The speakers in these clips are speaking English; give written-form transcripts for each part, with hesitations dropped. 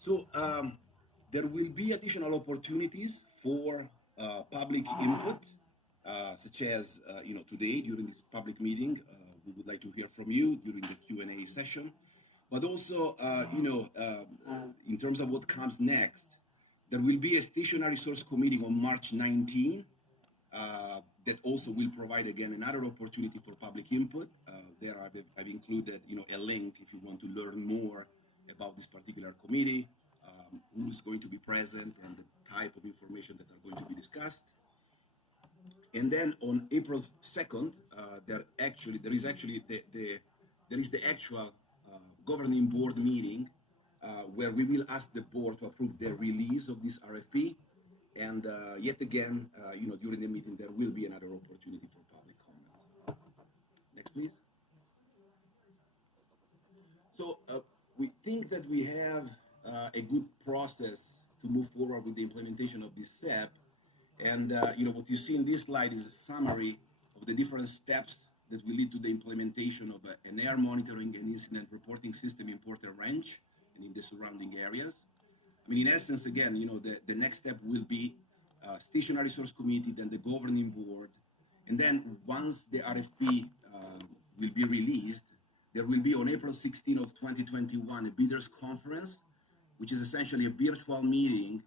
So there will be additional opportunities for public input, such as today during this public meeting. We would like to hear from you during the Q&A session, but also in terms of what comes next, there will be a stationary source committee on March 19 that also will provide again another opportunity for public input. There I've included a link if you want to learn more about this particular committee, who's going to be present and the type of information that are going to be discussed. And then on April 2nd, there is the actual governing board meeting where we will ask the board to approve the release of this RFP. And yet again, during the meeting, there will be another opportunity for public comment. Next, please. So we think that we have a good process to move forward with the implementation of this SEP. And what you see in this slide is a summary of the different steps that will lead to the implementation of an air monitoring and incident reporting system in Porter Ranch and in the surrounding areas. I mean, in essence, again, the next step will be stationary source committee, then the governing board, and then once the RFP will be released, there will be on April 16 of 2021 a bidders conference, which is essentially a virtual meeting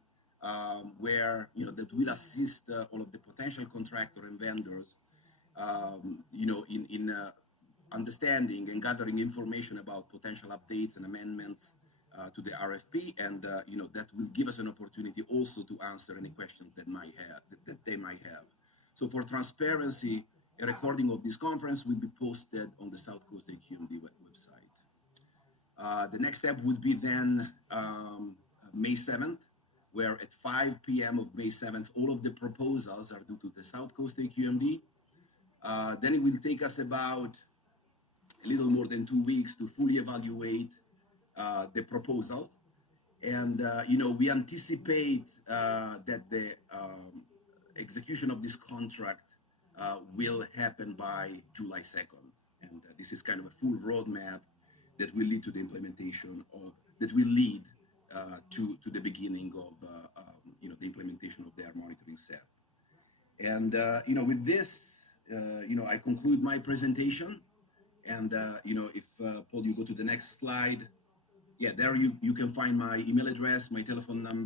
where that will assist all of the potential contractor and vendors, in understanding and gathering information about potential updates and amendments to the RFP, and that will give us an opportunity also to answer any questions that they might have. So for transparency, a recording of this conference will be posted on the South Coast AQMD website. The next step would be then May 7th, where at 5 p.m. of May 7th, all of the proposals are due to the South Coast AQMD. Then it will take us about a little more than 2 weeks to fully evaluate the proposal. And, we anticipate that the execution of this contract will happen by July 2nd. And this is kind of a full roadmap that will lead to the implementation that will lead to the beginning of, the implementation of the air monitoring SEP. And, with this, I conclude my presentation. And, if, Paul, you go to the next slide, yeah, there you can find my email address, my telephone number.